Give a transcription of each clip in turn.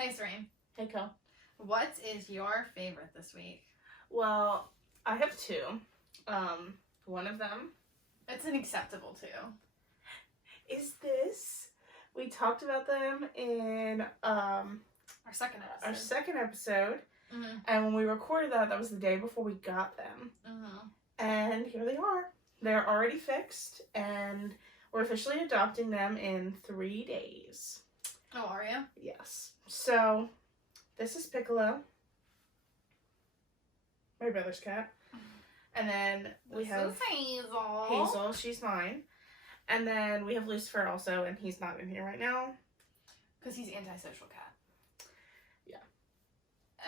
Hey, Serene. Hey, Kel. What is your favorite this week? Well, I have two. One of them It's an acceptable two. is this. We talked about them in Our second episode. Mm-hmm. And when we recorded that was the day before we got them. Mm-hmm. And here they are. They're already fixed, and we're officially adopting them in 3 days. Oh, are you? Yes. So, this is Piccolo, my brother's cat. And then we have Hazel. Hazel, she's mine. And then we have Lucifer also, and he's not in here right now. Because he's antisocial cat. Yeah.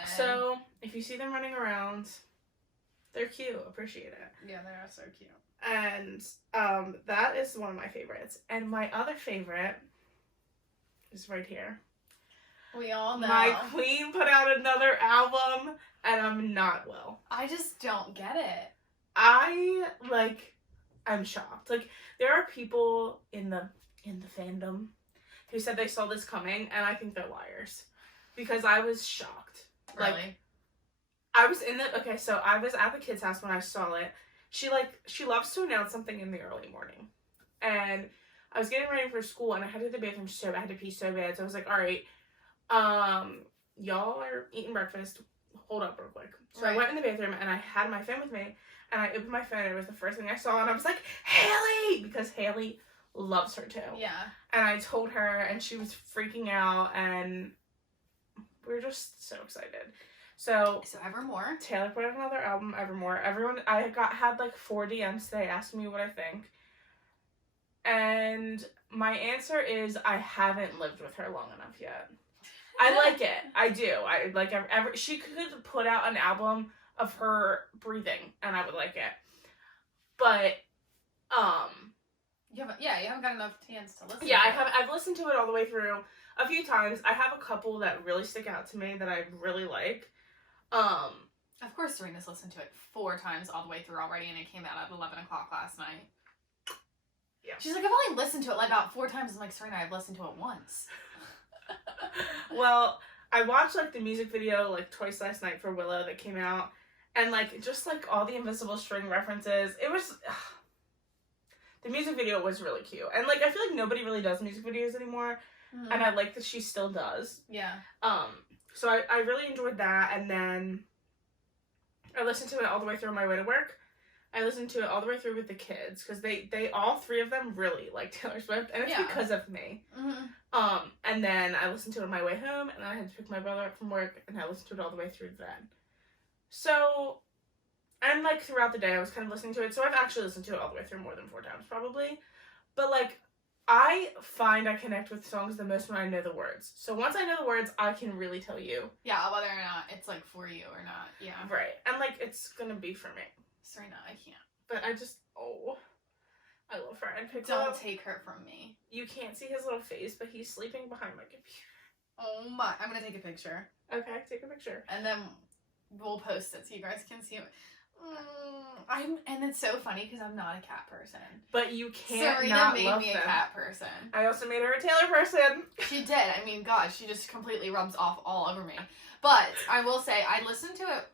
And so, if you see them running around, they're cute. Appreciate it. yeah, they are so cute. And that is one of my favorites. And my other favorite is right here. We all know. My queen put out another album, and I'm not well. I just don't get it. I'm shocked. Like, there are people in the fandom who said they saw this coming, and I think they're liars. Because I was shocked. Really? Like, I was at the kid's house when I saw it. She loves to announce something in the early morning. And I was getting ready for school, and I had to the bathroom so bad. I had to pee so bad. So I was like, all right, y'all are eating breakfast. Hold up real quick. So I went in the bathroom, and I had my phone with me, and I opened my phone, and it was the first thing I saw, and I was like, Haley! Because Haley loves her too. Yeah. And I told her, and she was freaking out, and we were just so excited. So Evermore. Taylor put out another album, Evermore. I had like 4 DMs today asking me what I think. And my answer is I haven't lived with her long enough yet. I like it. I do. I like she could put out an album of her breathing and I would like it. But you haven't got enough chance to listen. Yeah, I've listened to it all the way through a few times. I have a couple that really stick out to me that I really like. Of course, Serena's listened to it 4 times all the way through already, and it came out at 11 o'clock last night. Yeah. She's like, I've only listened to it like about 4 times. I'm like, Serena, I've listened to it once. Well, I watched like the music video like twice last night for Willow that came out, and like just like all the invisible string references. It was the music video was really cute, and like I feel like nobody really does music videos anymore, and I like that she still does. Yeah. So I really enjoyed that, and then I listened to it all the way through on my way to work. I listened to it all the way through with the kids, because they all 3 of them really like Taylor Swift, and it's because of me. Mm-hmm. And then I listened to it on my way home, and then I had to pick my brother up from work, and I listened to it all the way through then. So, and like throughout the day I was kind of listening to it, so I've actually listened to it all the way through more than 4 times probably. But like, I find I connect with songs the most when I know the words. So once I know the words, I can really tell you. Yeah, whether or not it's like for you or not. Yeah. Right. And like, it's gonna be for me. Serena, I can't. But I love her. And Don't take her from me. You can't see his little face, but he's sleeping behind my computer. Oh my. I'm gonna take a picture. Okay, take a picture. And then we'll post it so you guys can see it. And it's so funny because I'm not a cat person. But you can't Serena not made love me them. a cat person. I also made her a Taylor person. She did. I mean, God, she just completely rubs off all over me. But I will say, I listened to it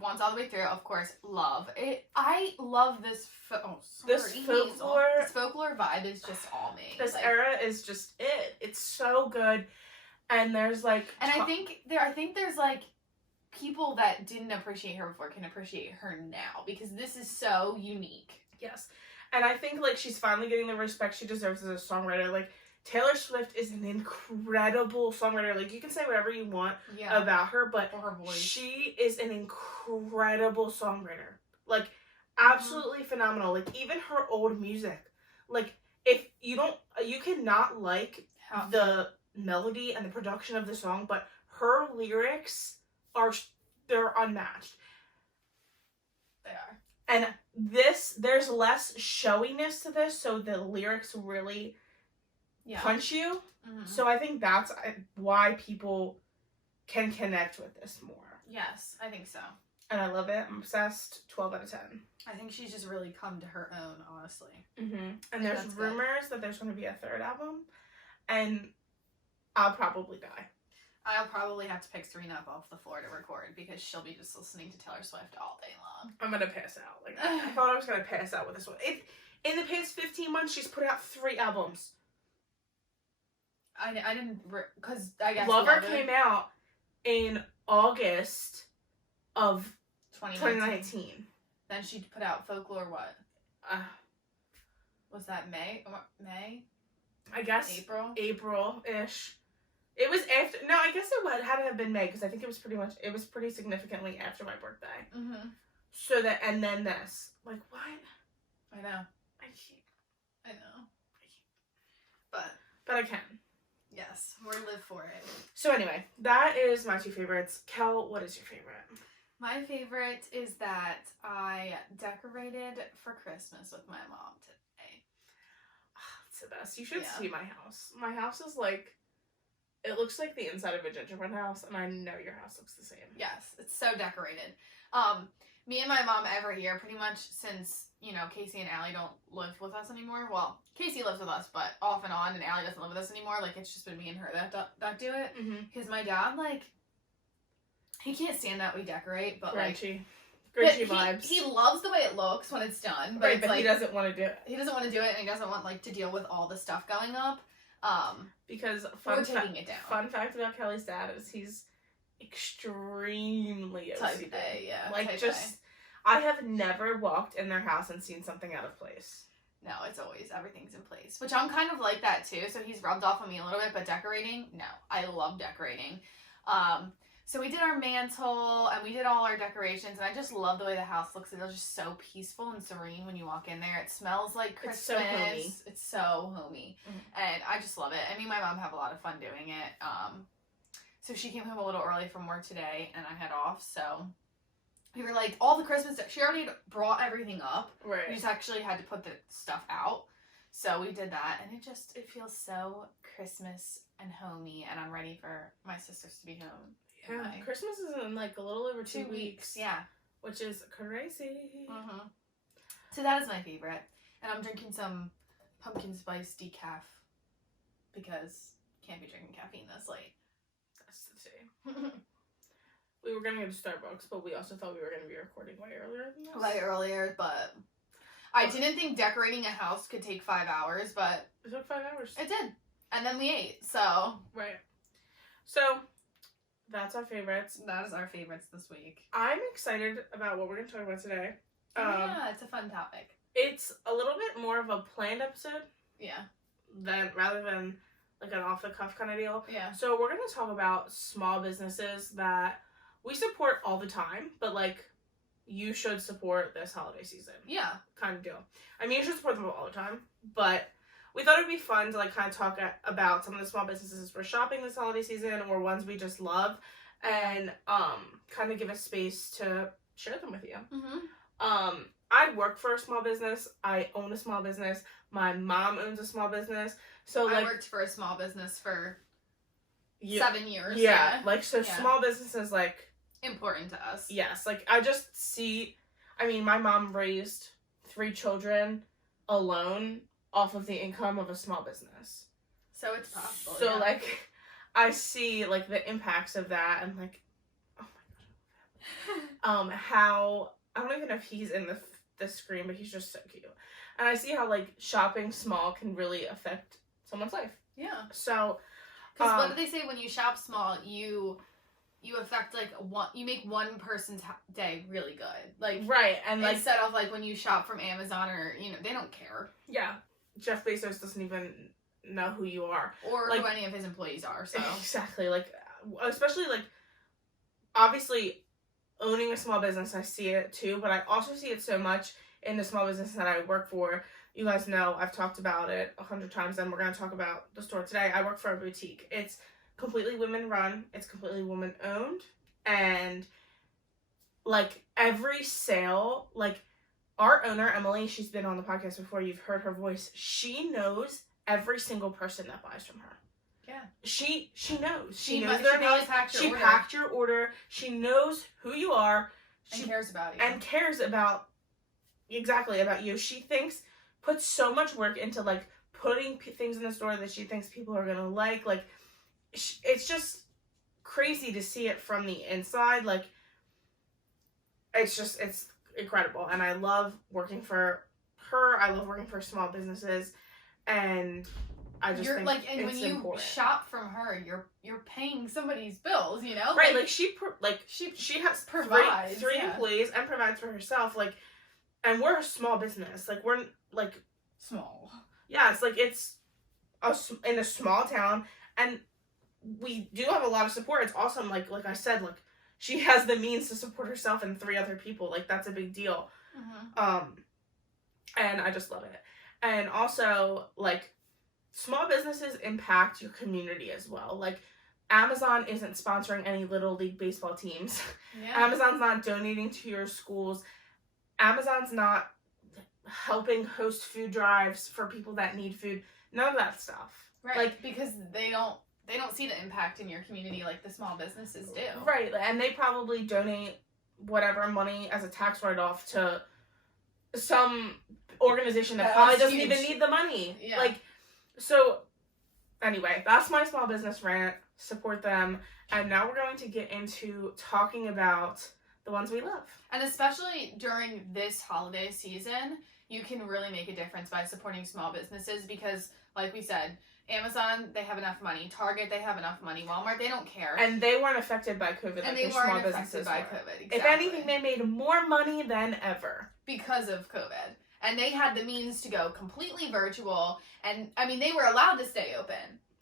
once all the way through. Of course, love it. I love this. This folklore vibe is just all me. This era is just it. It's so good, and there's like. And I think there's like people that didn't appreciate her before can appreciate her now because this is so unique. Yes, and I think like she's finally getting the respect she deserves as a songwriter. Like, Taylor Swift is an incredible songwriter. Like, you can say whatever you want about her, but her voice. She is an incredible songwriter. Like, absolutely phenomenal. Like, even her old music. Like, if you cannot like the melody and the production of the song, but her lyrics they're unmatched. They are. And there's less showiness to this, so the lyrics really punch you. Mm-hmm. So I think that's why people can connect with this more. Yes, I think so. And I love it. I'm obsessed. 12 out of 10. I think she's just really come to her own, honestly. Mm-hmm. And there's rumors that there's going to be a 3rd album, and I'll probably die. I'll probably have to pick Serena up off the floor to record because she'll be just listening to Taylor Swift all day long. I'm gonna pass out. Like, I thought I was gonna pass out with this one. In the past 15 months, she's put out 3 albums. I didn't, because I guess Lover came out in August of 2019. Then she put out Folklore, what? Was that May? I guess April? April-ish. It was after, no, I guess it had to have been May, because I think it was pretty significantly after my birthday. Mm-hmm. So that, and then this. Like, what? I know. I can't. I know. But I can. Yes, we're live for it. So anyway, that is my 2 favorites. Kel, what is your favorite? My favorite is that I decorated for Christmas with my mom today. It's the best. You should see my house. My house is like, it looks like the inside of a gingerbread house, and I know your house looks the same. Yes, it's so decorated. Me and my mom every year, pretty much since, you know, Casey and Allie don't live with us anymore. Well, Casey lives with us, but off and on, and Allie doesn't live with us anymore. Like, it's just been me and her that do it. Because my dad, like, he can't stand that we decorate, but Grinchy vibes. vibes. He loves the way it looks when it's done, but right, it's but like, he doesn't want to do it. He doesn't want to do it, and he doesn't want, like, to deal with all the stuff going up. Because we're taking it down. Fun fact about Kelly's dad is he's extremely OCD. Type A, yeah. Like, type just, I have never walked in their house and seen something out of place. No, it's always, everything's in place. Which I'm kind of like that too, so he's rubbed off on me a little bit, but decorating, no. I love decorating. So we did our mantle, and we did all our decorations, and I just love the way the house looks. It's just so peaceful and serene when you walk in there. It smells like Christmas. It's so homey. It's so homey. And I just love it. I mean, my mom have a lot of fun doing it. So she came home a little early from work today, and I had off, so we were like, all the Christmas stuff, she already had brought everything up. Right. We just actually had to put the stuff out. So we did that, and it feels so Christmas and homey, and I'm ready for my sisters to be home. Yeah, Christmas is in like a little over 2 weeks. Yeah. Which is crazy. So that is my favorite. And I'm drinking some pumpkin spice decaf because can't be drinking caffeine this late. That's the tea. We were going to go to Starbucks, but we also thought we were going to be recording way earlier than this. Way earlier, but I didn't think decorating a house could take 5 hours, but it took 5 hours. It did. And then we ate, so. Right. So, that's our favorites. That is our favorites this week. I'm excited about what we're going to talk about today. Yeah, it's a fun topic. It's a little bit more of a planned episode. Yeah. Rather than like an off-the-cuff kind of deal. Yeah. So we're going to talk about small businesses that we support all the time, but like you should support this holiday season. Yeah. Kind of deal. I mean, you should support them all the time, but we thought it would be fun to like kind of talk about some of the small businesses we're shopping this holiday season or ones we just love and kind of give a space to share them with you. I work for a small business. I own a small business. My mom owns a small business. So like, I worked for a small business for 7 years. Yeah. Like, so small businesses like important to us. Yes. Like, I just see, I mean, my mom raised 3 children alone off of the income of a small business. So it's possible. So like, I see like the impacts of that and like, oh my god, how, I don't even know if he's in the screen, but he's just so cute. And I see how like shopping small can really affect someone's life. Yeah. So, because what do they say when you shop small, you affect like you make one person's day really good. Like, right. And like, instead of like when you shop from Amazon or, you know, they don't care. Yeah. Jeff Bezos doesn't even know who you are. Or like, who any of his employees are, so. Exactly. Like, especially like, obviously owning a small business, I see it too, but I also see it so much in the small business that I work for. You guys know, I've talked about it 100 times, and we're going to talk about the store today. I work for a boutique. It's completely women run. It's completely woman owned. And like every sale, like our owner, Emily, she's been on the podcast before. You've heard her voice. She knows every single person that buys from her. Yeah. She knows. She knows their names. She packed your order. She knows who you are. She cares about you. And cares about, exactly, about you. She puts so much work into like putting things in the store that she thinks people are going to like. Like, it's just crazy to see it from the inside. Like, it's incredible. And I love working for her. I love working for small businesses. And I just think like, and it's when you important. shop from her, you're paying somebody's bills, you know? Right, like she has provides, three employees and provides for herself, like, and we're a small business. Like, we're like small. Yeah, it's like in a small town, and we do have a lot of support. It's awesome. Like I said, like, she has the means to support herself and 3 other people. Like, that's a big deal. Mm-hmm. And I just love it. And also, like, small businesses impact your community as well. Like, Amazon isn't sponsoring any Little League baseball teams. Yeah. Amazon's not donating to your schools. Amazon's not helping host food drives for people that need food. None of that stuff. Right. Like, because they don't see the impact in your community like the small businesses do. Right. And they probably donate whatever money as a tax write-off to some organization that probably doesn't even need the money. Yeah. Like, so anyway, that's my small business rant. Support them. And now we're going to get into talking about the ones we love. And especially during this holiday season, you can really make a difference by supporting small businesses because, like we said, Amazon, they have enough money. Target, they have enough money. Walmart, they don't care. And they weren't affected by COVID. And like they small weren't businesses affected by were. COVID. Exactly. If anything, they made more money than ever. Because of COVID. And they had the means to go completely virtual. And, I mean, they were allowed to stay open.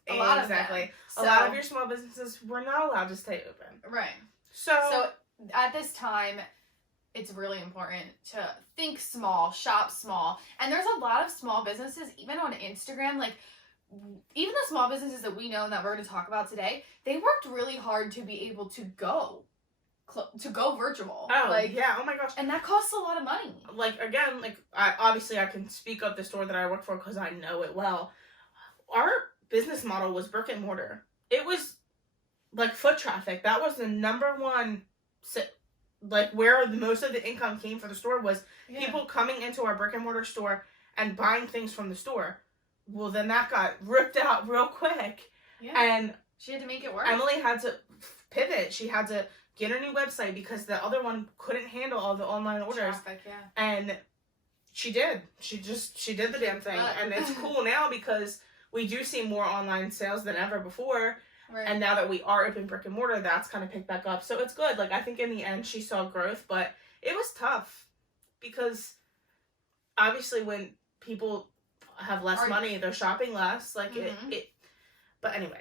A lot of them. A lot of your small businesses were not allowed to stay open. Right. So at this time, it's really important to think small, shop small. And there's a lot of small businesses, even on Instagram, like, even the small businesses that we know and that we're going to talk about today, they worked really hard to be able to go virtual. Oh, like, yeah. Oh, my gosh. And that costs a lot of money. Like, again, like, I can speak of the store that I work for because I know it well. Our business model was brick and mortar. It was, like, foot traffic. That was the number one, like, where most of the income came for the store was people coming into our brick and mortar store and buying things from the store. Well, then that got ripped out real quick. Yeah. And she had to make it work. Emily had to pivot. She had to get her new website because the other one couldn't handle all the online orders. Traffic, yeah. And she did. She did the damn thing. And it's cool now because we do see more online sales than ever before. Right. And now that we are open brick and mortar, that's kind of picked back up. So it's good. Like, I think in the end she saw growth, but it was tough because obviously when people have less money, they're shopping less. Like, it but anyway.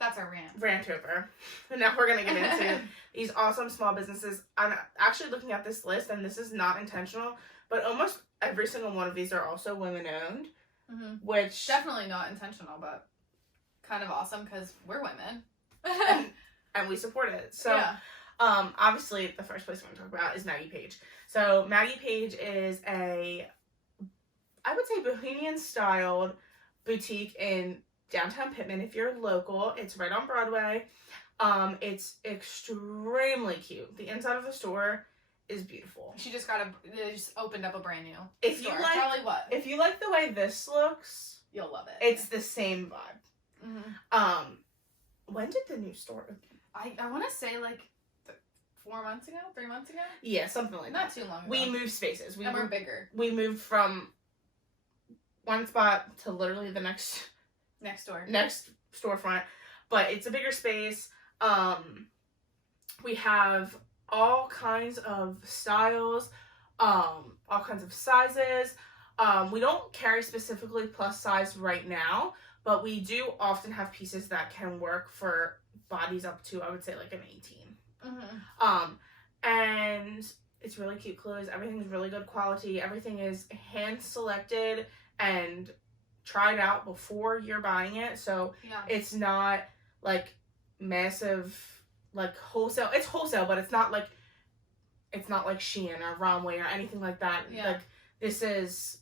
That's our rant. Rant over. And now we're going to get into these awesome small businesses. I'm actually looking at this list, and this is not intentional, but almost every single one of these are also women-owned, which... Definitely not intentional, but kind of awesome because we're women. and we support it. So, obviously, the first place we're going to talk about is Maggie Page. So, Maggie Page is I would say, bohemian-styled boutique in downtown Pittman. If you're local, it's right on Broadway. It's extremely cute. The inside of the store is beautiful. They just opened up a brand new store. If you like the way this looks, you'll love it. It's the same vibe. Mm-hmm. When did the new store open? I want to say like 4 months ago, 3 months ago. Yeah, something like that. Not too long ago. We moved spaces. We're bigger. We moved from one spot to literally the next storefront, but it's a bigger space. We have all kinds of styles, all kinds of sizes. We don't carry specifically plus size right now, but we do often have pieces that can work for bodies up to, I would say, like an 18. And it's really cute clothes. Everything's really good quality. Everything is hand selected and tried out before you're buying it, so it's not like massive, like wholesale. It's wholesale, but it's not like Shein or Runway or anything like that. Like, this is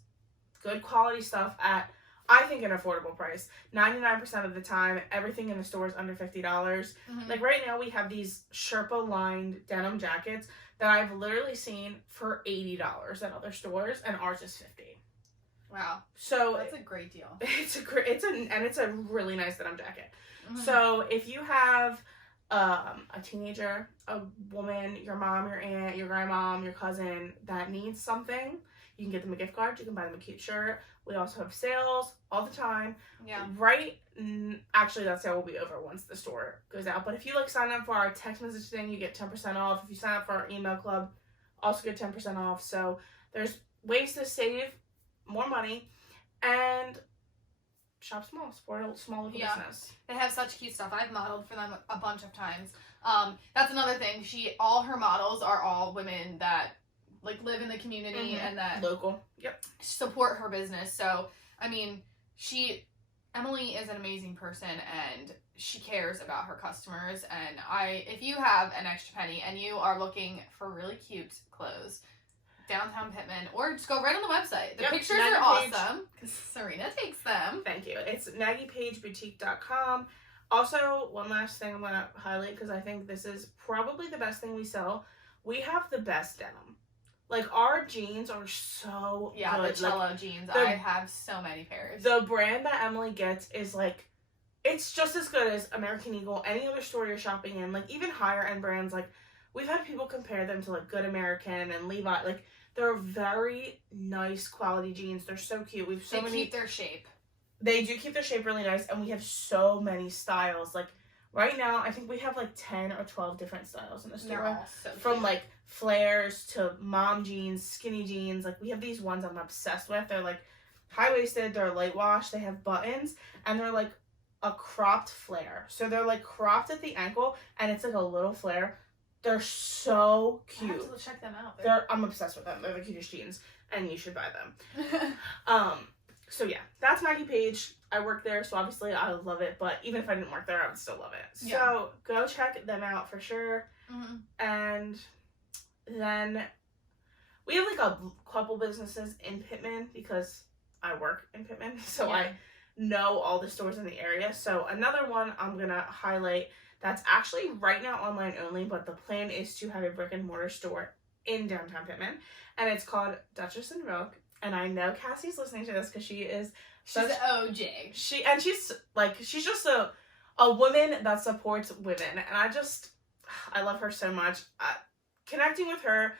good quality stuff at, I think, an affordable price. 99% of the time, everything in the store is under $50. Like, right now we have these Sherpa lined denim jackets that I've literally seen for $80 at other stores, and ours is $50. Wow. So that's a great deal. It's a really nice denim jacket. So if you have a teenager, a woman, your mom, your aunt, your grandmom, your cousin that needs something, you can get them a gift card. You can buy them a cute shirt. We also have sales all the time. Yeah. Actually, that sale will be over once the store goes out. But if you sign up for our text message thing, you get 10% off. If you sign up for our email club, also get 10% off. So there's ways to save more money and shop small, support a small little business. They have such cute stuff. I've modeled for them a bunch of times. That's another thing. All her models are all women that live in the community and that local. Yep. Support her business. So I mean, Emily is an amazing person and she cares about her customers. And if you have an extra penny and you are looking for really cute clothes, downtown Pittman, or just go right on the website. The pictures are awesome because Serena takes them. Thank you. It's MaggiePageBoutique.com. Also, one last thing I'm going to highlight because I think this is probably the best thing we sell. We have the best denim. Our jeans are so good. The cello jeans. I have so many pairs. The brand that Emily gets is it's just as good as American Eagle, any other store you're shopping in. Even higher end brands. We've had people compare them to Good American and Levi. They're very nice quality jeans. They're so cute. They keep their shape. They do keep their shape really nice, and we have so many styles. Right now, I think we have 10 or 12 different styles in the store. They're all so cute. From flares to mom jeans, skinny jeans. We have these ones I'm obsessed with. They're high-waisted, they're light wash, they have buttons, and they're a cropped flare. So they're cropped at the ankle, and it's a little flare. They're so cute. I have to check them out. I'm obsessed with them. They're the cutest jeans, and you should buy them. So yeah, that's Maggie Page. I work there, so obviously I love it. But even if I didn't work there, I would still love it. Yeah. So go check them out for sure. Mm-hmm. And then we have a couple businesses in Pittman because I work in Pittman, so I know all the stores in the area. So another one I'm gonna highlight that's actually right now online only, but the plan is to have a brick and mortar store in downtown Pittman, and it's called Duchess and Milk. And I know Cassie's listening to this because she's an OG. She's just a woman that supports women, and I love her so much. Connecting with her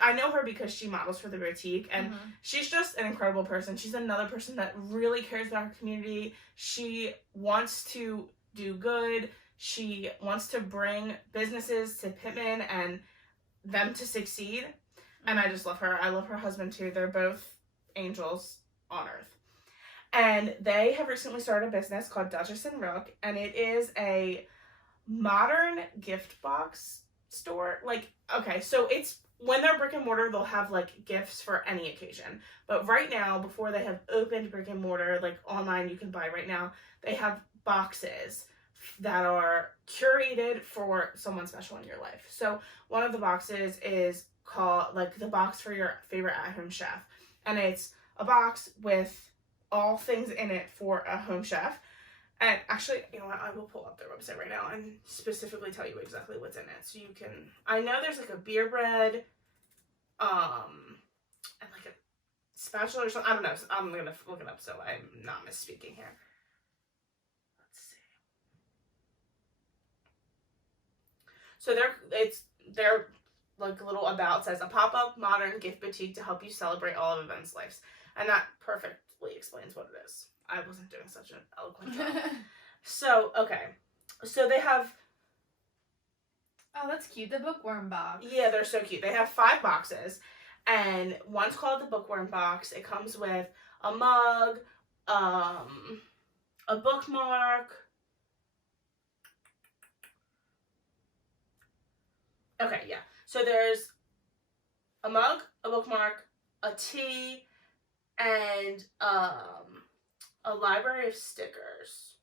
I know her because she models for the boutique, and she's just an incredible person. She's another person that really cares about her community. She wants to do good. She wants to bring businesses to Pittman and them to succeed. And I just love her. I love her husband too. They're both angels on earth. And they have recently started a business called Duchess and Rook, and it is a modern gift box store. So it's when they're brick and mortar, they'll have gifts for any occasion. But right now, before they have opened brick and mortar, online you can buy right now, they have boxes that are curated for someone special in your life. So one of the boxes is called the box for your favorite at-home chef, and it's a box with all things in it for a home chef. And actually, you know what, I will pull up their website right now and specifically tell you exactly what's in it, so you can, I know there's a beer bread and a spatula or something. I don't know, I'm gonna look it up so I'm not misspeaking here. Let's see. So their little about says a pop-up modern gift boutique to help you celebrate all of events' lives. And that perfectly explains what it is. I wasn't doing such an eloquent job. So, okay. So they have... Oh, that's cute. The bookworm box. Yeah, they're so cute. They have 5 boxes. And one's called the bookworm box. It comes with a mug, a bookmark. Okay, yeah. So there's a mug, a bookmark, a tea, and a library of stickers.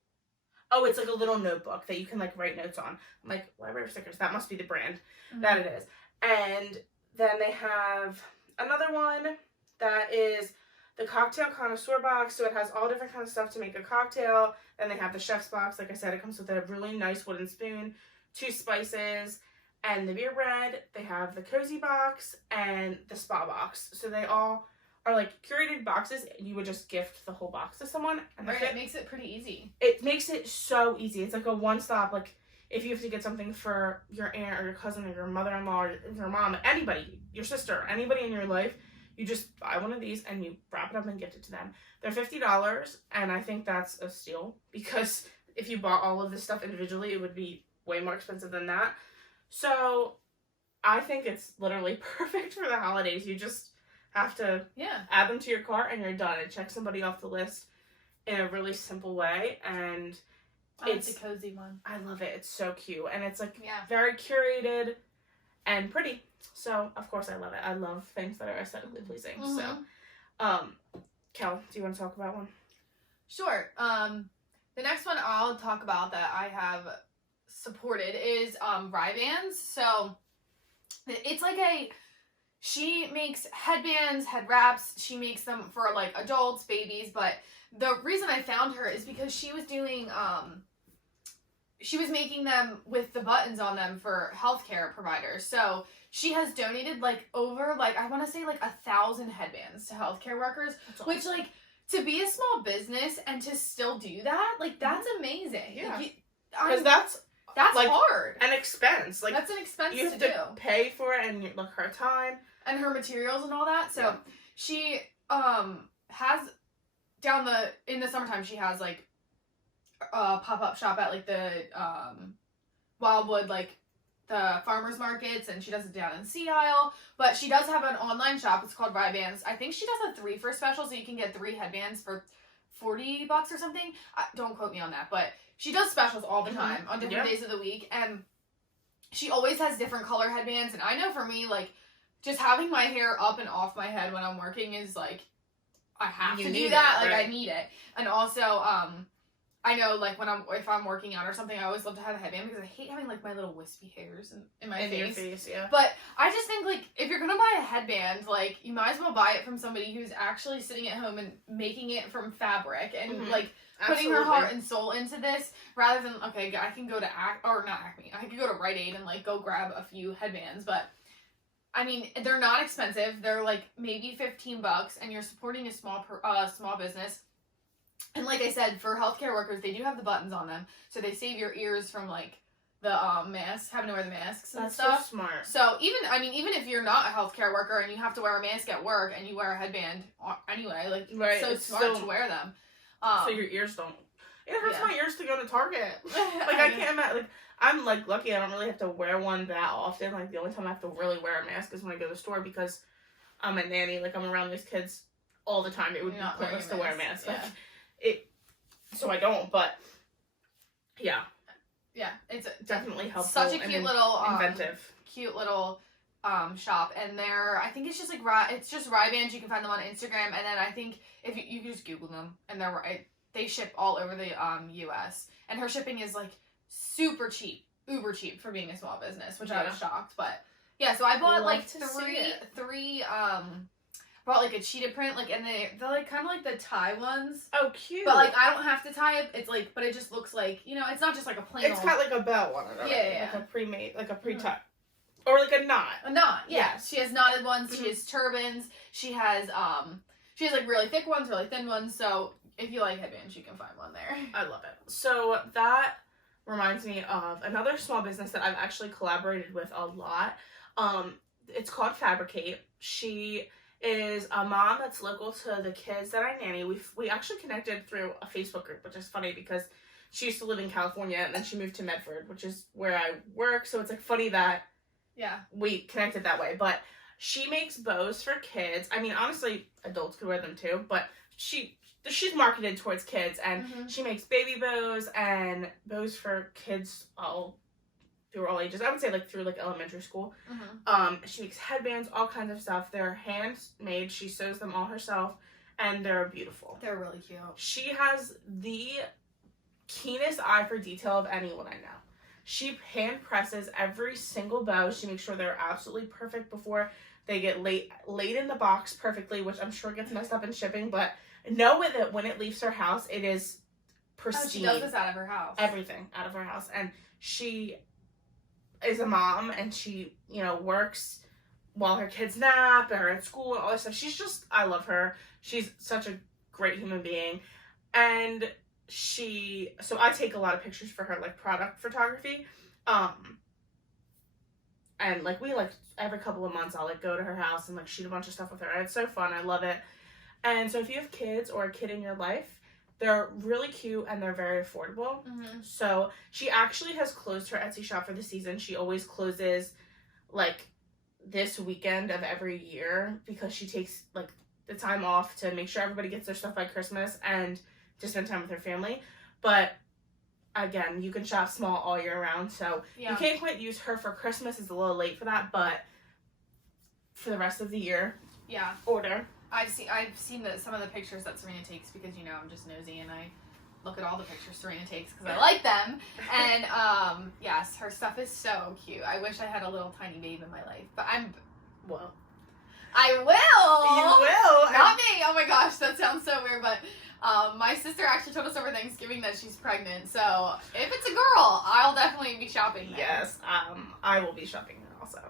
Oh, it's a little notebook that you can write notes on. I'm library of stickers, that must be the brand that it is. And then they have another one that is the cocktail connoisseur box. So it has all different kinds of stuff to make a cocktail. Then they have the chef's box. Like I said, it comes with a really nice wooden spoon, 2 spices, and the beer bread. They have the cozy box and the spa box. So they all are curated boxes. You would just gift the whole box to someone. And right, it makes it pretty easy. It makes it so easy. It's a one-stop, if you have to get something for your aunt or your cousin or your mother-in-law or your mom, anybody, your sister, anybody in your life, you just buy one of these and you wrap it up and gift it to them. They're $50, and I think that's a steal, because if you bought all of this stuff individually, it would be way more expensive than that. So I think it's literally perfect for the holidays. You just have to add them to your cart and you're done. It checks somebody off the list in a really simple way, and it's a cozy one. I love it. It's so cute, and it's like very curated and pretty. So of course I love it. I love things that are aesthetically pleasing. So, Kel, do you want to talk about one? Sure. The next one I'll talk about that I have supported is Ry-Bands. So it's like she makes headbands, head wraps. She makes them for like adults, babies, but the reason I found her is because she was doing she was making them with the buttons on them for healthcare providers. So she has donated like over like I want to say like 1,000 headbands to healthcare workers, which like to be a small business and to still do that, like that's amazing. Yeah, because that's like hard. An expense. Like that's an expense you have to pay for it, and like her time and her materials and all that. So she has in the summertime she has like a pop-up shop at like the Wildwood, like the farmers markets, and she does it down in Sea Isle, but she does have an online shop. It's called Ry-Bands. I think she does a 3 for special, so you can get 3 headbands for $40 or something. Don't quote me on that, but she does specials all the time on different days of the week, and she always has different color headbands. And I know for me, like just having my hair up and off my head when I'm working is like I have to do that. Like I need it. And also I know like if I'm working out or something, I always love to have a headband because I hate having like my little wispy hairs in my face. In your face, yeah. But I just think like if you're gonna buy a headband, like you might as well buy it from somebody who's actually sitting at home and making it from fabric and like putting her heart and soul into this, rather than I can go to Acme. I could go to Rite Aid and like go grab a few headbands, but I mean they're not expensive. They're like maybe $15, and you're supporting a small business. And like I said, for healthcare workers, they do have the buttons on them, so they save your ears from like the masks, having to wear the masks and stuff. That's so smart. So even if you're not a healthcare worker and you have to wear a mask at work and you wear a headband anyway, like so smart to wear them. So your ears don't. It hurts my ears to go to Target. Like I can't imagine. Like I'm like lucky I don't really have to wear one that often. Like the only time I have to really wear a mask is when I go to the store because I'm a nanny. Like I'm around these kids all the time. It would be pointless to wear a mask. Like, so I don't, but yeah, it's definitely helpful. Such a cute little inventive, shop, and I think it's just like it's just Ry-Bands. You can find them on Instagram, and then I think if you can just Google them, and they ship all over the U.S. and her shipping is like super cheap, uber cheap for being a small business, which I was shocked, but yeah. So I bought like three bought like a cheetah print, like, and they're like kind of like the tie ones. Oh, cute. But like I don't have to tie it. It's like, but it just looks like, it's not just like a plain. It's got like a belt on it. Yeah. Like a pre-made, like a pre-tie, or like a knot. A knot. Yeah. She has knotted ones. She has turbans. She has like really thick ones, really thin ones. So if you like headbands, you can find one there. I love it. So that reminds me of another small business that I've actually collaborated with a lot. It's called Fabricate. She is a mom that's local to the kids that I nanny. We actually connected through a Facebook group, which is funny because she used to live in California and then she moved to Medford, which is where I work. So it's like funny that we connected that way. But she makes bows for kids. I mean, honestly, adults could wear them too, but she's marketed towards kids, and she makes baby bows and bows for kids through all ages. I would say like through like elementary school. She makes headbands, all kinds of stuff. They're handmade. She sews them all herself, and they're beautiful. They're really cute. She has the keenest eye for detail of anyone I know. She hand presses every single bow. She makes sure they're absolutely perfect before they get laid in the box perfectly, which I'm sure gets messed up in shipping, but know that when it leaves her house, it is pristine. She does this out of her house. Everything out of her house. And she is a mom, and she, works while her kids nap or at school and all this stuff. I love her. She's such a great human being. And so I take a lot of pictures for her, like product photography. And like we like every couple of months I'll like go to her house and like shoot a bunch of stuff with her. And it's so fun. I love it. And so if you have kids or a kid in your life, they're really cute and they're very affordable. Mm-hmm. So she actually has closed her Etsy shop for the season. She always closes like this weekend of every year because she takes like the time off to make sure everybody gets their stuff by Christmas and to spend time with her family. But again, you can shop small all year round, so you can't quite use her for Christmas. It's a little late for that, but for the rest of the year, order. I've seen some of the pictures that Serena takes because, you know, I'm just nosy and I look at all the pictures Serena takes because I like them. And yes, her stuff is so cute. I wish I had a little tiny babe in my life, but I will. You will. Not me. Oh my gosh, that sounds so weird, but my sister actually told us over Thanksgiving that she's pregnant, so if it's a girl, I'll definitely be shopping there. Yes, I will be shopping there also.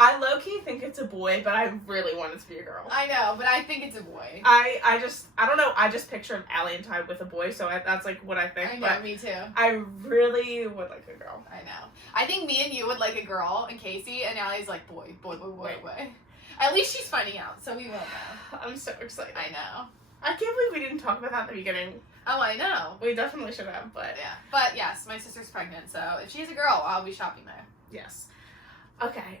I low-key think it's a boy, but I really want it to be a girl. I know, but I think it's a boy. I don't know, I just pictured Allie and Ty with a boy, so that's like what I think. I know, me too. I really would like a girl. I know. I think me and you would like a girl, and Casey, and Allie's like boy. At least she's finding out, so we will know. I'm so excited. I know. I can't believe we didn't talk about that at the beginning. Oh, I know. We definitely should have, but... Yeah. But, yes, my sister's pregnant, so if she's a girl, I'll be shopping there. Yes. Okay,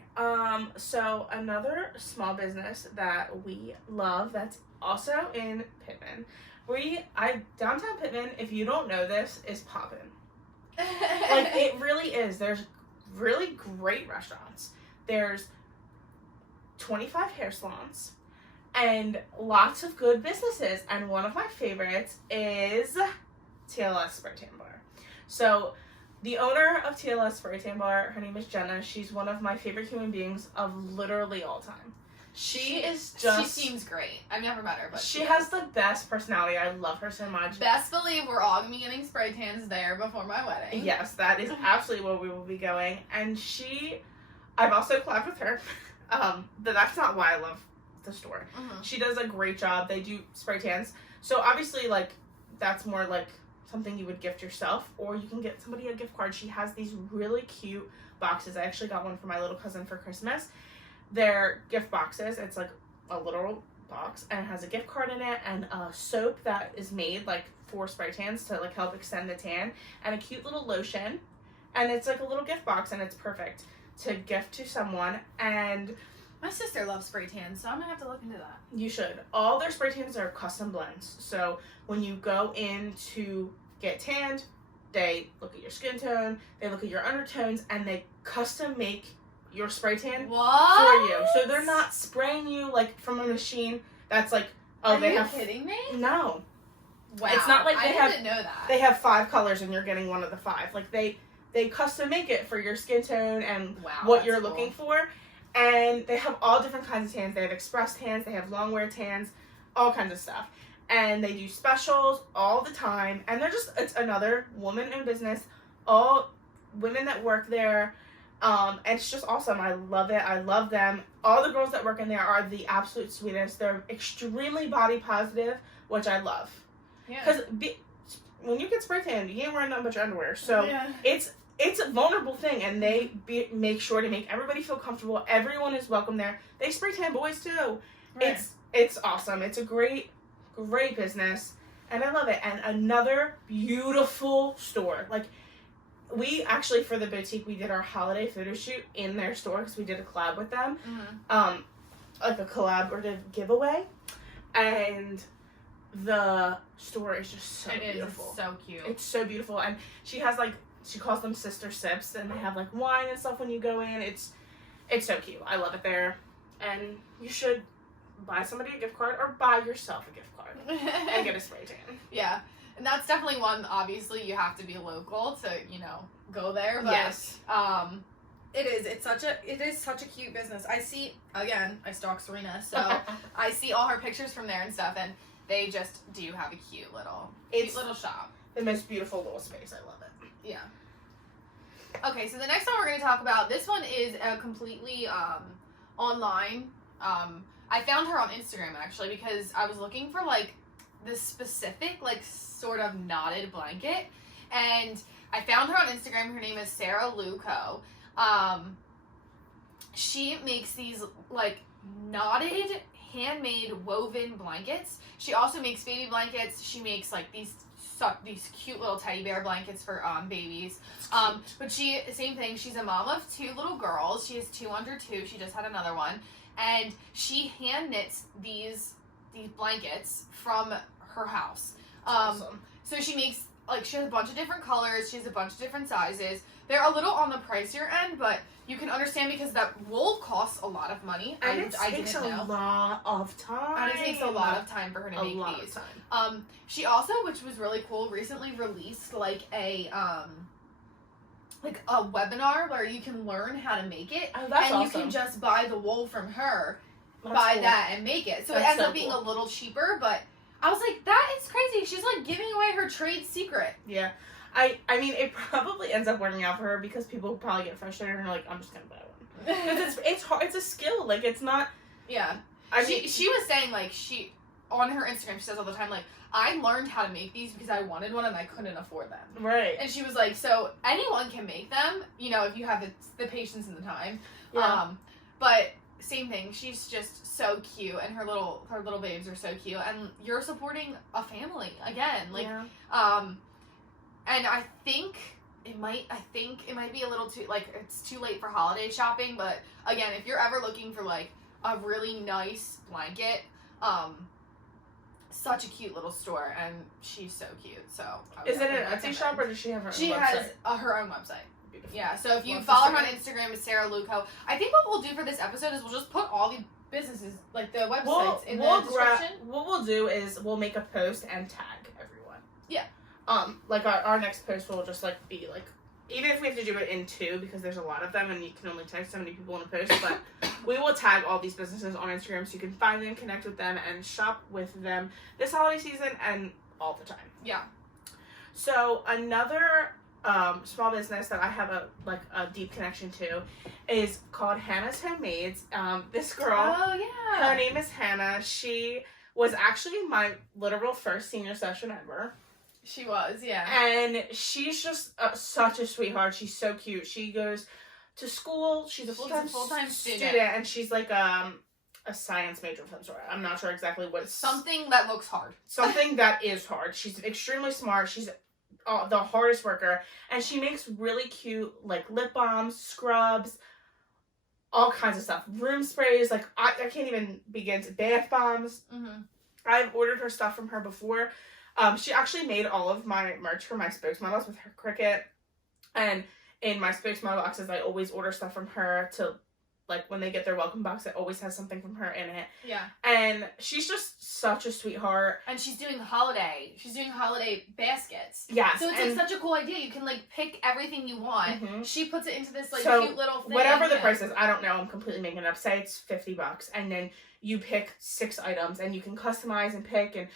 so another small business that we love that's also in Pittman. Downtown Pittman, if you don't know this, is poppin'. Like, it really is. There's really great restaurants. There's 25 hair salons. And lots of good businesses. And one of my favorites is TLS Spray Tan Bar. So the owner of TLS Spray Tan Bar, her name is Jenna. She's one of my favorite human beings of literally all time. She seems great. I've never met her, but she has the best personality. I love her so much. Best believe we're all gonna be getting spray tans there before my wedding. Yes, that is absolutely where we will be going. And I've also collabed with her. But that's not why I love the store. Mm-hmm. She does a great job. They do spray tans. So obviously, like, that's more like something you would gift yourself, or you can get somebody a gift card. She has these really cute boxes. I actually got one for my little cousin for Christmas. They're gift boxes. It's like a literal box, and it has a gift card in it, and a soap that is made like for spray tans to like help extend the tan, and a cute little lotion. And it's like a little gift box, and it's perfect to gift to someone. And my sister loves spray tans, so I'm gonna have to look into that. You should. All their spray tans are custom blends. So when you go in to get tanned, they look at your skin tone, they look at your undertones, and they custom make your spray tan for you. So they're not spraying you like from a machine that's like, Are you kidding me? No. Wow. It's not like I didn't know that. They have 5 colors and you're getting one of the 5. Like they custom make it for your skin tone and what you're looking for. And they have all different kinds of tans. They have express tans, they have long wear tans, all kinds of stuff. And they do specials all the time. And it's another woman in business, all women that work there. And it's just awesome. I love it. I love them. All the girls that work in there are the absolute sweetest. They're extremely body positive, which I love. Yeah. Because when you get spray tan, you ain't wearing nothing but your underwear. So it's a vulnerable thing, and they make sure to make everybody feel comfortable. Everyone is welcome there. They spray tan boys too. Right. It's awesome. It's a great business, and I love it. And another beautiful store. Like, we actually, for the boutique, we did our holiday photo shoot in their store because we did a collab with them. Mm-hmm. Like a collaborative giveaway. And the store is just so beautiful. It's so cute. It's so beautiful. And she has she calls them sister sips, and they have like wine and stuff when you go in. It's so cute. I love it there. And you should buy somebody a gift card or buy yourself a gift card and get a spray tan. Yeah. And that's definitely one, obviously, you have to be local to, go there. But, yes. It is such a cute business. I see, again, I stalk Serena, so I see all her pictures from there and stuff, and they just do have a cute little shop. The most beautiful little space. I love it. Yeah. Okay, so the next one we're going to talk about, this one is a completely online. I found her on Instagram, actually, because I was looking for, this specific, sort of knotted blanket, and I found her on Instagram. Her name is Sarah Luco. She makes these like knotted, handmade woven blankets. She also makes baby blankets. She makes like these cute little teddy bear blankets for babies. But same thing. She's a mom of 2 little girls. She has 2 under 2. She just had another one, and she hand knits these blankets from her house. Awesome. So she makes she has a bunch of different colors. She has a bunch of different sizes. They're a little on the pricier end, but you can understand because that wool costs a lot of money. And it takes a lot of time. And it takes a lot of time for her to make these. She also, which was really cool, recently released like a webinar where you can learn how to make it. Oh, that's awesome. You can just buy the wool from her, That's buy cool. that and make it. So That's it ends so up being cool. a little cheaper, but I was like, that is crazy. She's like giving away her trade secret. Yeah. I mean, it probably ends up working out for her because people probably get frustrated and are like, I'm just gonna buy one. Because it's hard. It's a skill. Like, it's not. Yeah. I mean, she was saying like on her Instagram she says all the time like, I learned how to make these because I wanted one and I couldn't afford them. right. And she was like, so anyone can make them, if you have the patience and the time. Yeah. But same thing. She's just so cute, and her little babes are so cute, and you're supporting a family again. Like, yeah. And I think it might be a little too, it's too late for holiday shopping, but again, if you're ever looking for, like, a really nice blanket, such a cute little store, and she's so cute, so. Is it an Etsy shop, or does she have her own website? She has her own website. Beautiful. Yeah, so if you Love follow to her on see it. Instagram, it's Sarah Luco. I think what we'll do for this episode is we'll just put all the businesses, like the websites, in the description. What we'll do is we'll make a post and tag everyone. Yeah. Like our next post will just like be like, even if we have to do it in 2 because there's a lot of them and you can only tag so many people in a post, but we will tag all these businesses on Instagram so you can find them, connect with them, and shop with them this holiday season and all the time. Yeah. So another small business that I have a deep connection to is called Hannah's Homemades. This girl, Oh yeah. her name is Hannah. She was actually my literal first senior session ever. She was, yeah. And she's just such a sweetheart. She's so cute. She goes to school. She's a full-time student. And she's like a science major of some sort. I'm not sure exactly what it's. Something that looks hard. Something that is hard. She's extremely smart. She's the hardest worker. And she makes really cute like lip balms, scrubs, all kinds of stuff. Room sprays. Like, I can't even begin to. Bath bombs. Mm-hmm. I've ordered her stuff from her before. She actually made all of my merch for my spokesmodels with her Cricut. And in my spokesmodel boxes, I always order stuff from her to, like, when they get their welcome box, it always has something from her in it. Yeah. And she's just such a sweetheart. And she's doing holiday baskets. Yes. So it's like such a cool idea. You can like pick everything you want. Mm-hmm. She puts it into this like So, cute little thing. Whatever the price is, I don't know. I'm completely making it up. Say it's $50. And then you pick 6 items and you can customize and pick, and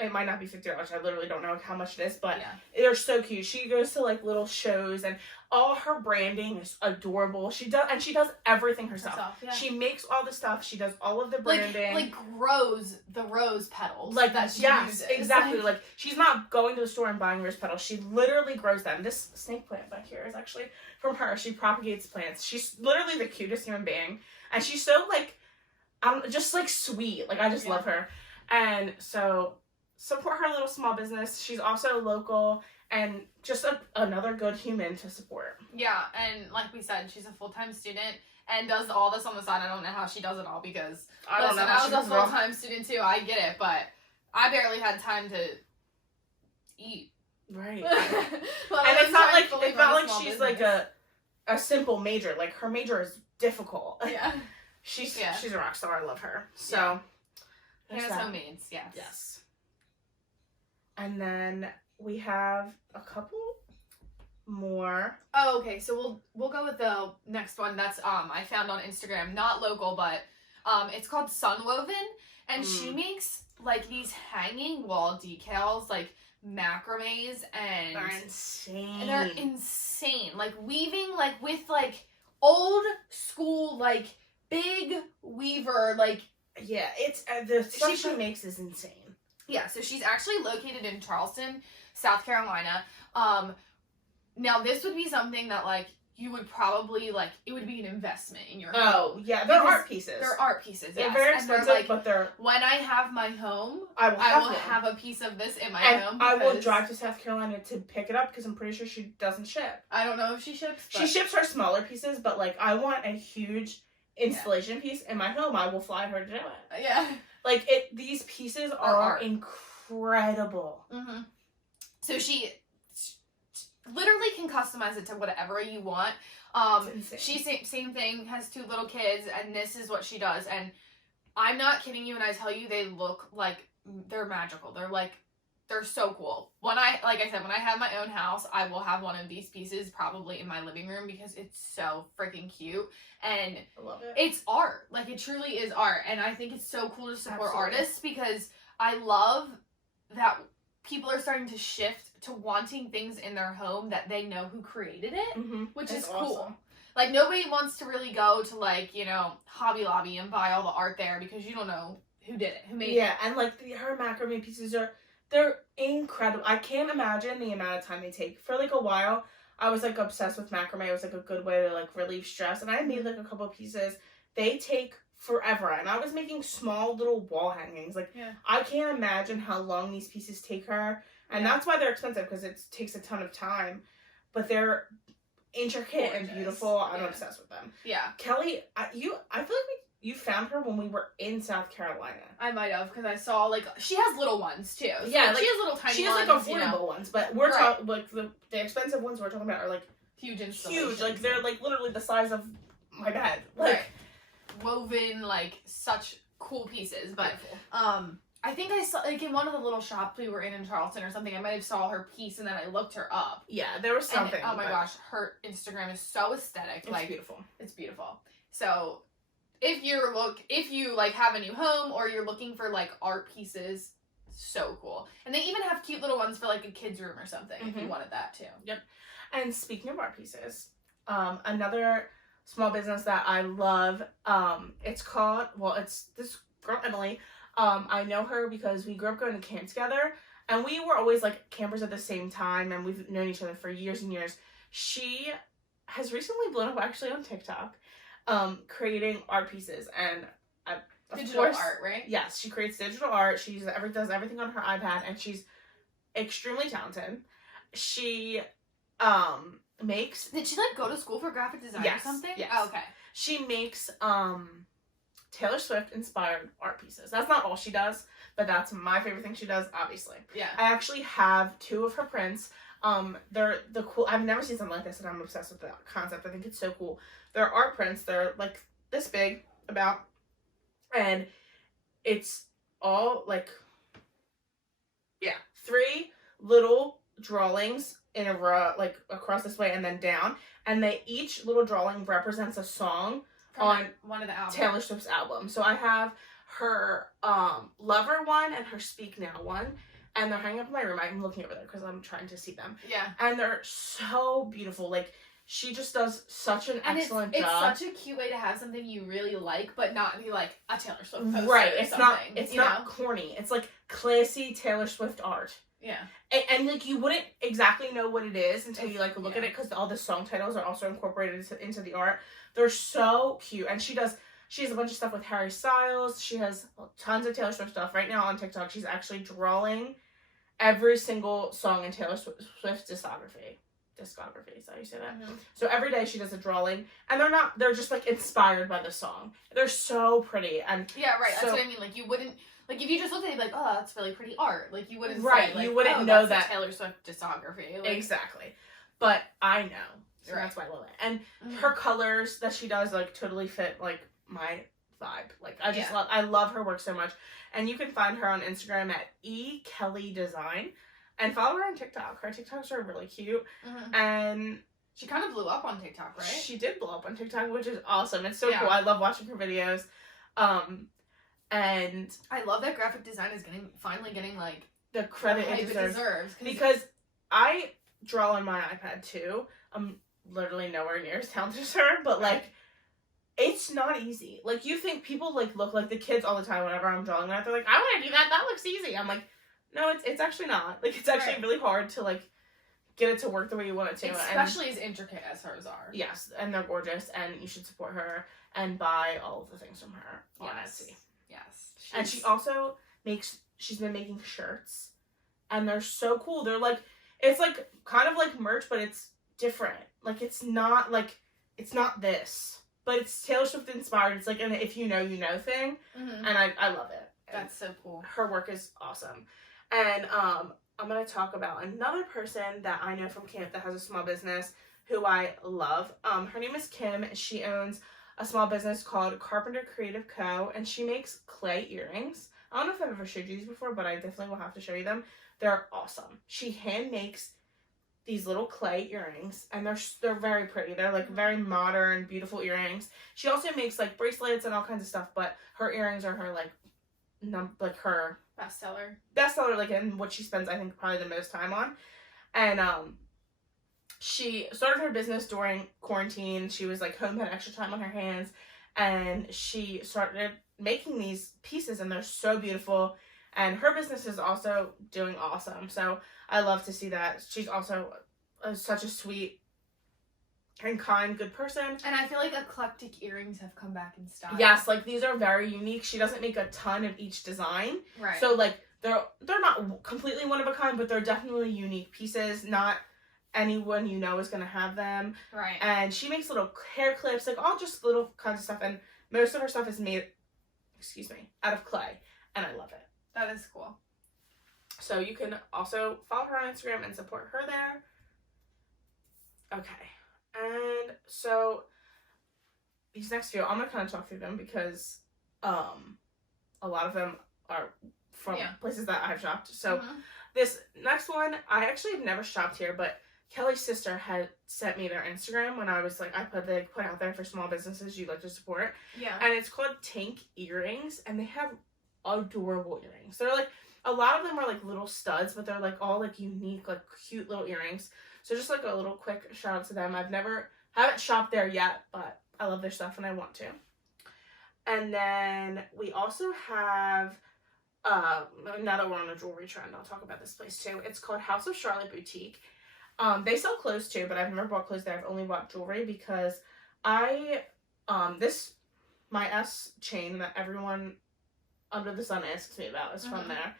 it might not be $50. I literally don't know how much it is, but they're so cute. She goes to like little shows, and all her branding is adorable. She does everything herself. Yeah. She makes all the stuff. She does all of the branding. Like grows the rose petals. Like that she uses. Exactly. Like she's not going to the store and buying rose petals. She literally grows them. This snake plant back here is actually from her. She propagates plants. She's literally the cutest human being, and she's so like, just like sweet. Like I just love her. And so support her little small business. She's also local and just another good human to support. Yeah, and like we said, she's a full-time student and does all this on the side. I don't know how she does it all because I was a full-time student too. I get it, but I barely had time to eat. Right. Well, and it's not like she's business. like a simple major. Like her major is difficult. Yeah. She's a rock star. I love her. So Hannah's Homemades, yes. Yes. And then we have a couple more. Oh, okay. So we'll go with the next one. That's I found on Instagram, not local, but it's called Sunwoven, and she makes like these hanging wall decals, like macrames, and they're insane. Like weaving, like with like old school, like big weaver, like it's the stuff she makes is insane. Yeah, so she's actually located in Charleston, South Carolina. Now, this would be something that, like, you would probably, like, it would be an investment in your home. Oh, yeah. They're Because art pieces. They're art pieces, They're yes. very And they're expensive, like, but they're... when I have my home, I will have a piece of this in my home. And I will drive to South Carolina to pick it up because I'm pretty sure she doesn't ship. I don't know if she ships. But... She ships her smaller pieces, but, like, I want a huge installation piece in my home. I will fly her to do it. Yeah. Like, these pieces are incredible. Mm-hmm. So she literally can customize it to whatever you want. She same thing, has 2 little kids, and this is what she does. And I'm not kidding you when I tell you they look like they're magical. They're so cool. Like I said, when I have my own house, I will have one of these pieces probably in my living room because it's so freaking cute. And I love it. It's art. Like, it truly is art. And I think it's so cool to support Absolutely. artists because I love that people are starting to shift to wanting things in their home that they know who created it, which is cool. Awesome. Like, nobody wants to really go to, like, you know, Hobby Lobby and buy all the art there because you don't know who did it, who made it. Yeah, and, like, her macrame pieces they're incredible. I can't imagine the amount of time they take. For, like, a while, I was, like, obsessed with macrame. It was, like, a good way to, like, relieve stress. And I made, like, a couple of pieces. They take forever. And I was making small little wall hangings. Like, I can't imagine how long these pieces take her. And that's why they're expensive, because it takes a ton of time. But they're intricate and beautiful. I'm obsessed with them. Yeah. Kelly, I feel like you found her when we were in South Carolina. I might have, because I saw, like, she has little ones, too. So, yeah, like, she has little tiny ones. She has, like, affordable ones, but we're talking, like, the expensive ones we're talking about are, like, huge installations. Huge, like, they're, like, literally the size of my bed. Like, woven, like, such cool pieces, but, I think I saw, like, in one of the little shops we were in Charleston or something, I might have saw her piece, and then I looked her up. Yeah, there was something. And, oh my gosh, her Instagram is so aesthetic. It's like, beautiful. It's beautiful. So, if you, like, have a new home, or you're looking for, like, art pieces, so cool. And they even have cute little ones for, like, a kid's room or something, if you wanted that, too. Yep. And speaking of art pieces, another small business that I love, it's this girl, Emily. I know her because we grew up going to camp together, and we were always, like, campers at the same time, and we've known each other for years and years. She has recently blown up, actually, on TikTok, creating art pieces, and digital art, right? Yes, she creates digital art. She does everything on her iPad, and she's extremely talented. She makes... Did she, like, go to school for graphic design or something? Yes. Oh, okay. She makes Taylor Swift inspired art pieces. That's not all she does, but that's my favorite thing she does, obviously. Yeah. I actually have 2 of her prints. They're the cool... I've never seen something like this, and I'm obsessed with the concept. I think it's so cool. They're art prints. They're, like, this big, about, and it's all, like, 3 little drawings in a row, like, across this way and then down, and each little drawing represents a song on one of the albums. Taylor Swift's album. So I have her Lover one and her Speak Now one, and they're hanging up in my room. I'm looking over there because I'm trying to see them. Yeah. And they're so beautiful. Like, she just does such an excellent job. It's such a cute way to have something you really like, but not be like a Taylor Swift poster. Right. Or It's not corny. It's like classy Taylor Swift art. Yeah. And like, you wouldn't exactly know what it is until you, like, look at it, because all the song titles are also incorporated into the art. They're so cute. And she has a bunch of stuff with Harry Styles. She has tons of Taylor Swift stuff. Right now on TikTok, she's actually drawing every single song in Taylor Swift's discography. Is that how you say that? Mm-hmm. So every day she does a drawing, and they're just, like, inspired by the song. They're so pretty. And yeah, right. That's what I mean. Like, you wouldn't, like, if you just looked at it, like, oh, that's really pretty art. Like, you wouldn't say, like, you wouldn't know that's that Taylor Swift discography. Like, exactly. But I know. So that's why I love it. And her colors that she does, like, totally fit, like, my vibe. Like, I love her work so much. And you can find her on Instagram at eKellyDesign. And follow her on TikTok. Her TikToks are really cute. Mm-hmm. And she kind of blew up on TikTok, right? She did blow up on TikTok, which is awesome. It's so cool. I love watching her videos. And I love that graphic design is finally getting, like, the credit it deserves. Because I draw on my iPad too. I'm literally nowhere near as talented as her, but like, it's not easy. Like, you think people, like, look like the kids all the time whenever I'm drawing that. They're like, I want to do that. That looks easy. I'm like, no, it's actually not. Like, it's actually really hard to, like, get it to work the way you want it to. Especially as intricate as hers are. Yes, and they're gorgeous, and you should support her and buy all of the things from her on Etsy. Yes. And she also she's been making shirts, and they're so cool. They're like, it's like kind of like merch, but it's different. Like, it's not this, but it's Taylor Swift inspired. It's like an if you know thing, and I love it. That's so cool. Her work is awesome. And I'm going to talk about another person that I know from camp that has a small business who I love. Her name is Kim. She owns a small business called Carpenter Creative Co. And she makes clay earrings. I don't know if I've ever showed you these before, but I definitely will have to show you them. They're awesome. She hand makes these little clay earrings, and they're very pretty. They're like very modern, beautiful earrings. She also makes like bracelets and all kinds of stuff, but her earrings are her her bestseller, like, and what she spends, I think, probably the most time on. And she started her business during quarantine. She was like home, had extra time on her hands, and she started making these pieces, and they're so beautiful. And her business is also doing awesome. So I love to see that. She's also such a sweet and kind, good person. And I feel like eclectic earrings have come back in style. Yes, like, these are very unique. She doesn't make a ton of each design. Right. So, like, they're not completely one of a kind, but they're definitely unique pieces. Not anyone you know is going to have them. Right. And she makes little hair clips, like, all just little kinds of stuff. And most of her stuff is made, out of clay. And I love it. That is cool. So you can also follow her on Instagram and support her there. Okay. And so these next few, I'm going to kind of talk through them because a lot of them are from places that I've shopped. So this next one, I actually have never shopped here, but Kelly's sister had sent me their Instagram when I was like, they put out there for small businesses you'd like to support. Yeah. And it's called Tank Earrings, and they have adorable earrings. They're like, a lot of them are like little studs, but they're like all like unique, like cute little earrings. So just like a little quick shout out to them. Haven't shopped there yet, but I love their stuff and I want to. And then we also have, now that we're on a jewelry trend, I'll talk about this place too. It's called House of Charlotte Boutique. They sell clothes too, but I've never bought clothes there. I've only bought jewelry because my S chain that everyone under the sun asks me about is from there.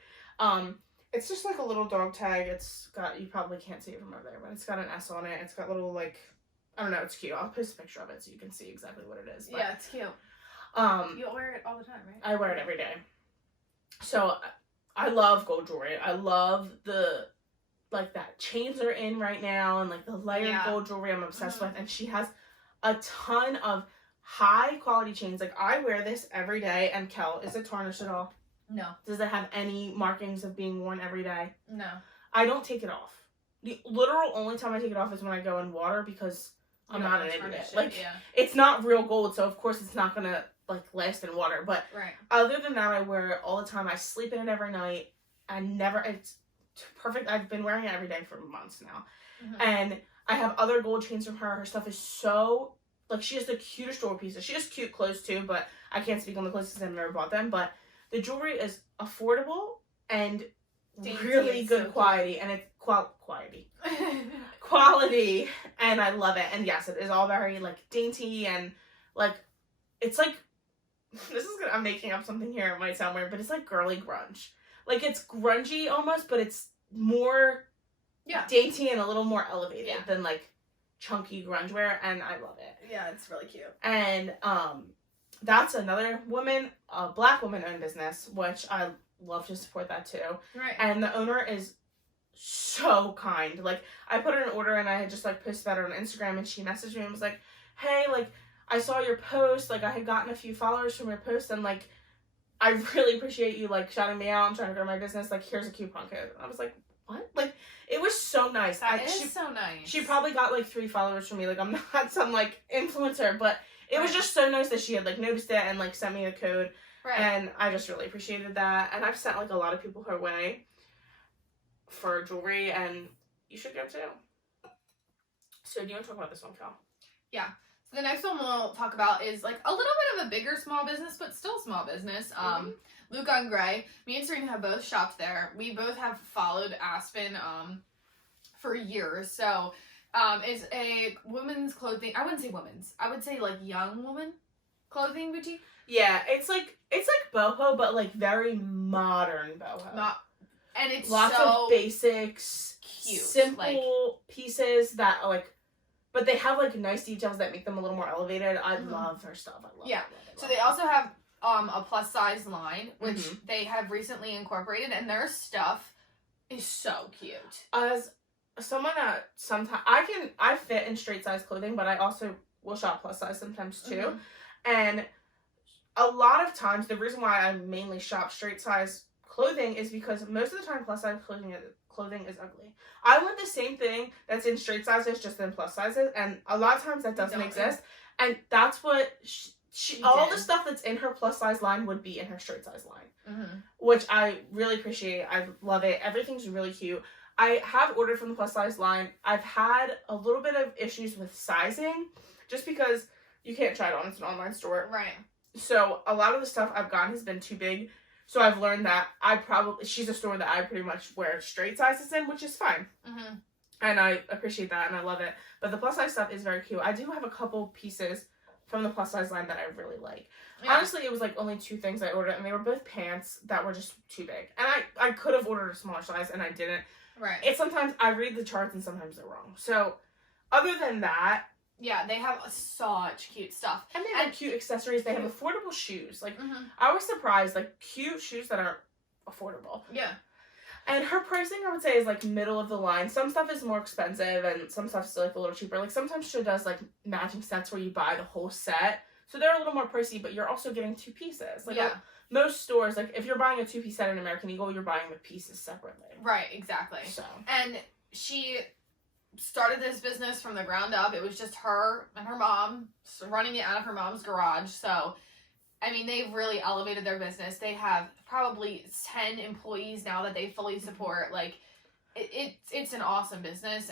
It's just like a little dog tag. It's got, you probably can't see it from over there, but it's got an S on it. It's got little, like, I don't know, it's cute. I'll post a picture of it so you can see exactly what it is. But, yeah, it's cute. You'll wear it all the time, right? I wear it every day. So I love gold jewelry. I love that chains are in right now, and like the layered gold jewelry I'm obsessed with. And she has a ton of high quality chains. Like, I wear this every day. And Kel, is it tarnished at all? No. Does it have any markings of being worn every day? No. I don't take it off. The literal only time I take it off is when I go in water because I'm not an idiot. Like, it's not real gold, so of course it's not gonna like last in water. But other than that, I wear it all the time. I sleep in it every night. It's perfect. I've been wearing it every day for months now. And I have other gold chains from her. Her stuff is so, like, she has the cutest jewelry pieces. She has cute clothes too, but I can't speak on the clothes because I've never bought them. But the jewelry is affordable and really good quality, and it's quality, and I love it. And yes, it is all very like dainty, and like, it's like, I'm making up something here, it might sound weird, but it's like girly grunge. Like, it's grungy almost, but it's more dainty and a little more elevated than like chunky grunge wear, and I love it. Yeah, it's really cute. And that's another a black woman-owned business, which I love to support that too. Right. And the owner is so kind. Like, I put in an order and I had just like posted about it on Instagram, and she messaged me and was like, hey, like, I saw your post, like, I had gotten a few followers from your post, and like, I really appreciate you like shouting me out. I'm trying to grow my business. Like, here's a coupon code. And I was like, what? Like, it was so nice. That is so nice. She probably got like 3 followers from me. Like, I'm not some like influencer, but it was just so nice that she had like noticed it and like sent me a code. Right. And I just really appreciated that. And I've sent like a lot of people her way for jewelry, and you should go too. So do you want to talk about this one, Cal? Yeah. So the next one we'll talk about is like a little bit of a bigger small business, but still small business. Luke on Gray. Me and Serena have both shopped there. We both have followed Aspen for years. So, is a women's clothing. I wouldn't say women's. I would say like young woman clothing boutique. Yeah, it's like boho, but like very modern boho. And it's lots so of basics, cute, simple pieces that are like, but they have like nice details that make them a little more elevated. I love their stuff. I love it. So they also have a plus size line, which they have recently incorporated, and their stuff is so cute. As someone that sometimes I fit in straight size clothing, but I also will shop plus size sometimes too. And a lot of times the reason why I mainly shop straight size clothing is because most of the time plus size clothing is ugly. I want the same thing that's in straight sizes just in plus sizes, and a lot of times that doesn't exist. And that's what she all the stuff that's in her plus size line would be in her straight size line, which I really appreciate. I love it. Everything's really cute. I have ordered from the plus size line. I've had a little bit of issues with sizing just because you can't try it on. It's an online store. Right. So a lot of the stuff I've gotten has been too big. So I've learned that she's a store that I pretty much wear straight sizes in, which is fine. And I appreciate that and I love it. But the plus size stuff is very cute. I do have a couple pieces from the plus size line that I really like. Yeah. Honestly, it was like only 2 things I ordered, and they were both pants that were just too big. And I could have ordered a smaller size and I didn't. Right. It's sometimes I read the charts and sometimes they're wrong. So other than that, yeah, they have such cute stuff. And they have cute accessories. They have affordable shoes. Like, I was surprised. Like, cute shoes that are affordable. Yeah. And her pricing, I would say, is, like, middle of the line. Some stuff is more expensive, and some stuff's, like, a little cheaper. Like, sometimes she does, like, matching sets where you buy the whole set. So they're a little more pricey, but you're also getting 2 pieces. Like, most stores, like, if you're buying a 2-piece set in American Eagle, you're buying the pieces separately. Right, exactly. So. And she started this business from the ground up. It was just her and her mom running it out of her mom's garage. So, I mean, they've really elevated their business. They have probably 10 employees now that they fully support. Like, it's an awesome business,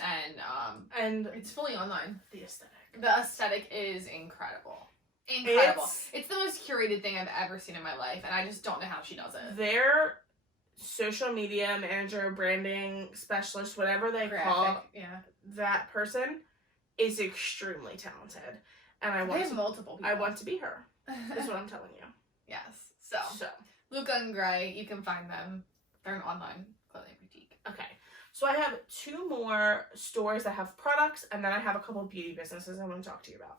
and it's fully online. The aesthetic is incredible. Incredible. It's the most curated thing I've ever seen in my life, and I just don't know how she does it. Their social media manager, branding specialist, whatever they call that person, is extremely talented. And they have multiple people. I want to be her, is what I'm telling you. Yes. So. Luca and Gray, you can find them. They're an online clothing boutique. Okay. So I have 2 more stores that have products, and then I have a couple of beauty businesses I want to talk to you about.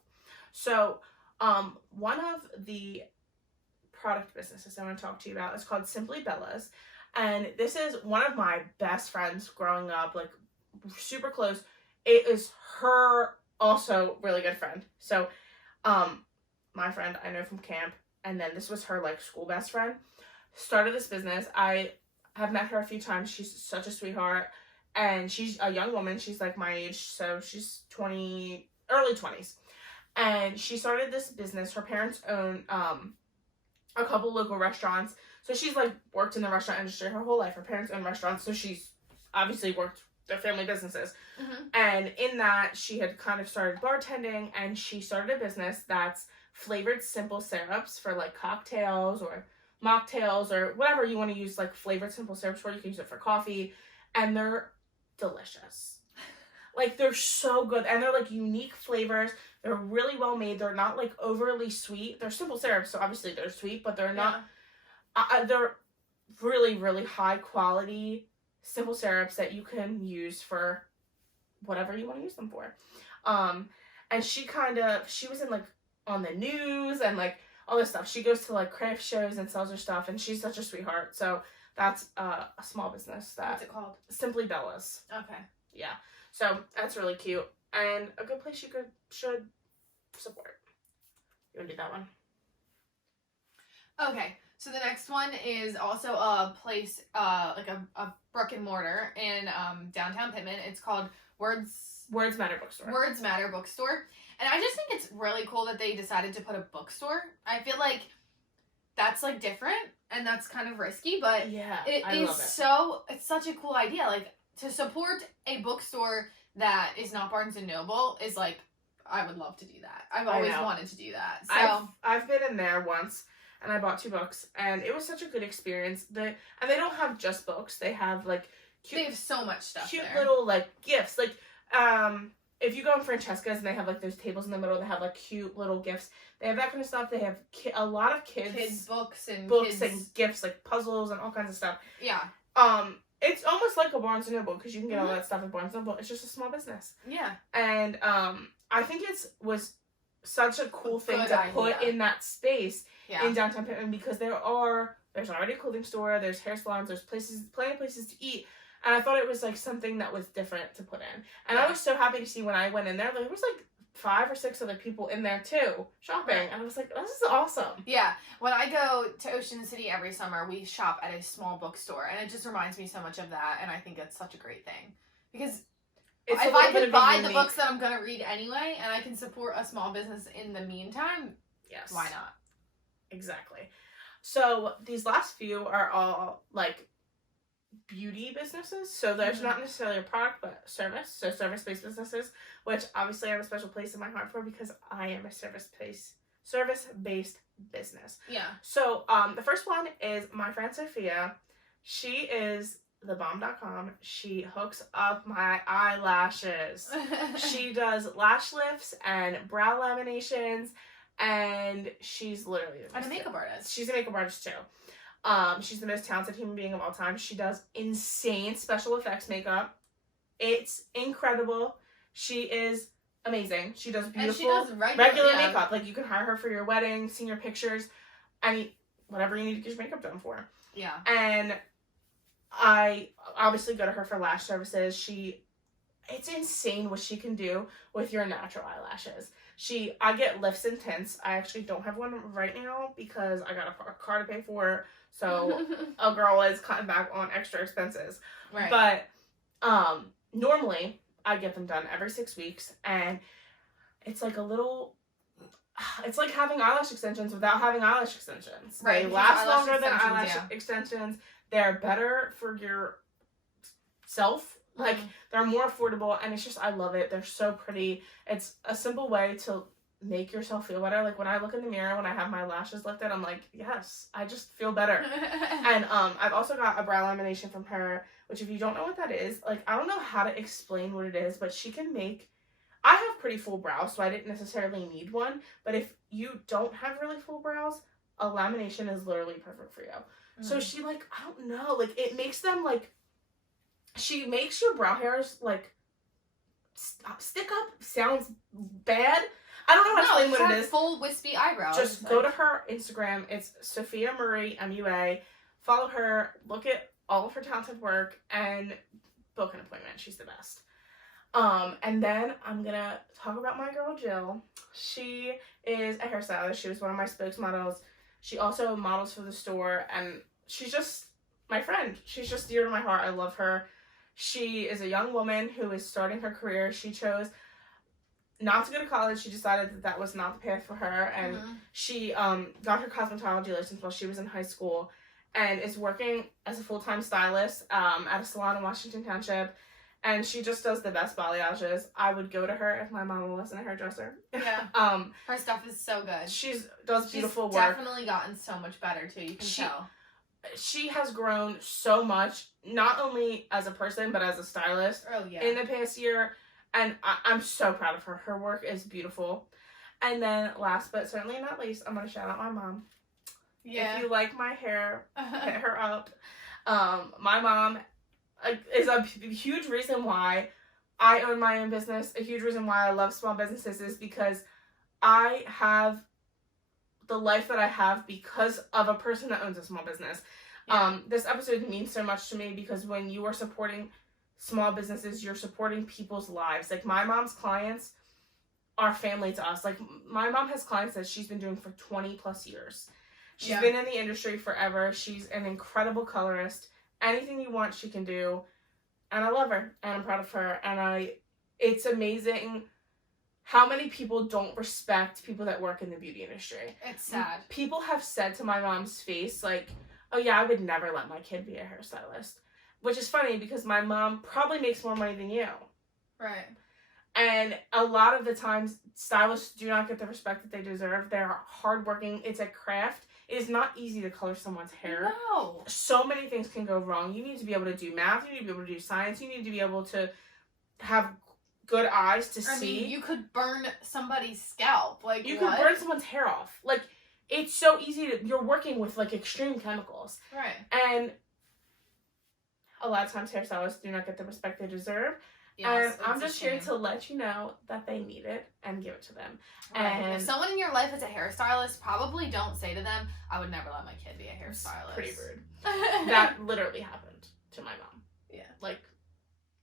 So, one of the product businesses I want to talk to you about is called Simply Bella's. And this is one of my best friends growing up, like, super close. It is her also really good friend. So, my friend I know from camp, and then this was her, like, school best friend. Started this business. I have met her a few times. She's such a sweetheart. And she's a young woman. She's, like, my age, so she's early 20s. And she started this business. Her parents own, a couple local restaurants. So she's, like, worked in the restaurant industry her whole life. Her parents own restaurants, so she's obviously worked their family businesses. And in that, she had kind of started bartending, and she started a business that's flavored simple syrups for, like, cocktails or mocktails or whatever you want to use, like, flavored simple syrups for. You can use it for coffee, and they're delicious. Like, they're so good, and they're, like, unique flavors. They're really well made. They're not, like, overly sweet. They're simple syrups, so obviously they're sweet, but they're not. They're really, really high quality simple syrups that you can use for whatever you want to use them for. And she was in, like, on the news and, like, all this stuff. She goes to, like, craft shows and sells her stuff, and she's such a sweetheart. So that's a small business. What's it called? Simply Bella's. Okay. Yeah. So that's really cute and a good place you should support. You want to do that one? Okay. So the next one is also a place, like a brick and mortar in downtown Pittman. It's called Words Matter Bookstore. Words Matter Bookstore. And I just think it's really cool that they decided to put a bookstore. I feel like that's, like, different and that's kind of risky, but it's such a cool idea. Like, to support a bookstore that is not Barnes & Noble is, like, I would love to do that. I've always wanted to do that. So I've been in there once, and I bought 2 books, and it was such a good experience. And they don't have just books. They have, like, They have so much stuff cute there. little, like, gifts. Like, if you go in Francesca's and they have, like, those tables in the middle, they have, like, cute little gifts. They have that kind of stuff. They have a lot of kids books and gifts, like puzzles and all kinds of stuff. Yeah. It's almost like a Barnes & Noble, because you can get all that stuff at Barnes & Noble. It's just a small business. Yeah. And I think was such a cool thing to put in that space in downtown Pittman, because there's already a clothing store, there's hair salons, there's plenty of places to eat. And I thought it was, like, something that was different to put in. And I was so happy to see when I went in there, there was, like, 5 or 6 other people in there, too, shopping. Right. And I was like, this is awesome. Yeah. When I go to Ocean City every summer, we shop at a small bookstore. And it just reminds me so much of that. And I think it's such a great thing. Because if I can buy the books that I'm going to read anyway, and I can support a small business in the meantime, yes, why not? Exactly. So these last few are all, like, beauty businesses, so there's not necessarily a product but service, so service-based businesses, which obviously I have a special place in my heart for, because I am a service-based business. Yeah. So the first one is my friend Sophia. She is thebomb.com. She hooks up my eyelashes. She does lash lifts and brow laminations, and she's literally and a makeup artist. She's a makeup artist too. She's the most talented human being of all time. She does insane special effects makeup. It's incredible. She is amazing. She does beautiful, and she does regular makeup. Like, you can hire her for your wedding, senior pictures, whatever you need to get your makeup done for. Yeah. And I obviously go to her for lash services. It's insane what she can do with your natural eyelashes. I get lifts and tints. I actually don't have one right now because I got a car to pay for. So a girl is cutting back on extra expenses. Right. But normally I get them done every 6 weeks, and it's like it's like having eyelash extensions without having eyelash extensions. Right. They last longer than eyelash extensions. They're better for your self. Like, they're more affordable, and it's just, I love it. They're so pretty. It's a simple way to make yourself feel better. Like, when I look in the mirror, when I have my lashes lifted, I'm like, yes, I just feel better. And I've also got a brow lamination from her, which, if you don't know what that is, like, I don't know how to explain what it is, but she can make, I have pretty full brows, so I didn't necessarily need one, but if you don't have really full brows, a lamination is literally perfect for you. So she, like, I don't know, like, it makes them, like, she makes your brow hairs, like, stick up. Sounds bad. I don't know how to explain what it is. Full wispy eyebrows. Just go to her Instagram. It's Sophia Marie MUA. Follow her. Look at all of her talented work and book an appointment. She's the best. And then I'm gonna talk about my girl Jill. She is a hairstylist. She was one of my spokesmodels. She also models for the store, and she's just my friend. She's just dear to my heart. I love her. She is a young woman who is starting her career. She chose not to go to college. She decided that was not the path for her, and she got her cosmetology license while she was in high school, and is working as a full-time stylist at a salon in Washington Township, and she just does the best balayages. I would go to her if my mama wasn't a hairdresser. Yeah. Her stuff is so good. She's beautiful work. She's definitely gotten so much better too. You can tell. She has grown so much, not only as a person, but as a stylist in the past year. And I'm so proud of her. Her work is beautiful. And then last but certainly not least, I'm going to shout out my mom. Yeah. If you like my hair, hit her up. My mom is a huge reason why I own my own business. A huge reason why I love small businesses is because I have the life that I have because of a person that owns a small business. Yeah. This episode means so much to me because when you are supporting small businesses, you're supporting people's lives. Like, my mom's clients are family to us. Like, my mom has clients that she's been doing for 20 plus years. She's been in the industry forever. She's an incredible colorist. Anything you want, she can do. And I love her. And I'm proud of her. And it's amazing how many people don't respect people that work in the beauty industry. It's sad. People have said to my mom's face, like, oh yeah, I would never let my kid be a hairstylist. Which is funny because my mom probably makes more money than you. Right. And a lot of the times, stylists do not get the respect that they deserve. They're hardworking. It's a craft. It is not easy to color someone's hair. No. So many things can go wrong. You need to be able to do math. You need to be able to do science. You need to be able to have good eyes to see. I mean, you could burn somebody's scalp. Like, you what? could burn someone's hair off. Like, it's so easy to, you're working with, like, extreme chemicals. Right. And a lot of times hairstylists do not get the respect they deserve. Yes, and I'm just here to let you know that they need it and give it to them. Right. And if someone in your life is a hairstylist, probably don't say to them, I would never let my kid be a hairstylist. Pretty rude. That literally happened to my mom. Yeah. Like,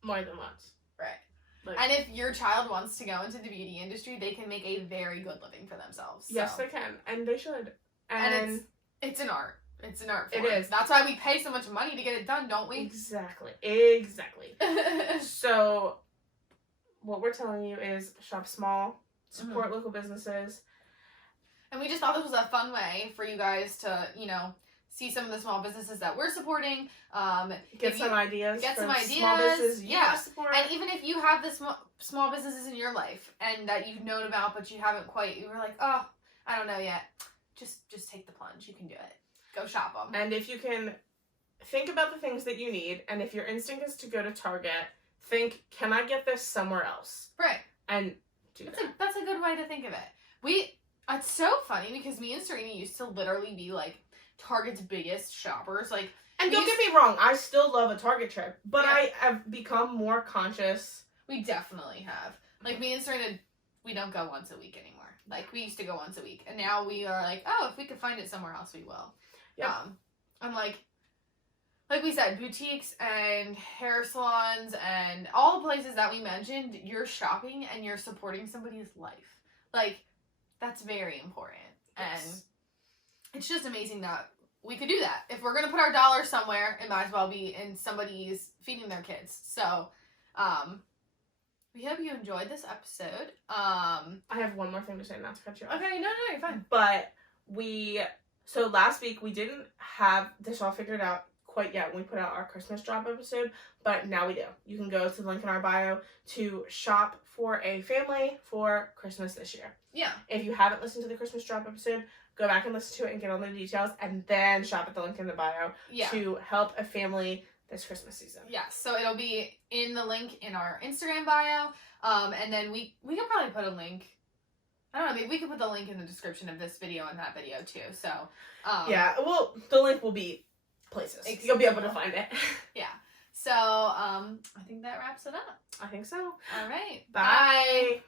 more than once. Right. Like, and if your child wants to go into the beauty industry, they can make a very good living for themselves. yes, so. they can. And they should. And it's an art. It's an art form. It is. That's why we pay so much money to get it done, don't we? Exactly. So, what we're telling you is shop small, support local businesses. And we just thought this was a fun way for you guys to, you know, see some of the small businesses that we're supporting. Get some ideas. Get some ideas. Small businesses yeah. you support. And even if you have the small businesses in your life and that you've known about but you haven't quite, you were like, oh, I don't know yet. Just take the plunge. You can do it. Go shop them. And if you can think about the things that you need, and if your instinct is to go to Target, think, can I get this somewhere else? Right. And do that. That's a good way to think of it. It's so funny because me and Serena used to literally be like Target's biggest shoppers. Like, and don't get me wrong, I still love a Target trip, but Yeah. I have become more conscious. We definitely have. Like, me and Serena, we don't go once a week anymore. Like, we used to go once a week, and now we are like, oh, if we could find it somewhere else, we will. Yeah. I'm like we said, boutiques and hair salons and all the places that we mentioned, you're shopping and you're supporting somebody's life. Like, that's very important. Yes. And it's just amazing that we could do that. If we're going to put our dollars somewhere, it might as well be in somebody's feeding their kids. So, we hope you enjoyed this episode. I have one more thing to say, not to cut you off. Okay, no, you're fine. But so last week we didn't have this all figured out quite yet when we put out our Christmas drop episode, but now we do. You can go to the link in our bio to shop for a family for Christmas this year. Yeah. If you haven't listened to the Christmas drop episode, go back and listen to it and get all the details, and then shop at the link in the bio to help a family this Christmas season. Yes, so it'll be in the link in our Instagram bio, and then we could probably put a link. I don't know, maybe we could put the link in the description of this video and that video too. So yeah, well, the link will be places. You'll be able to find it. Yeah. So I think that wraps it up. I think so. All right. Bye.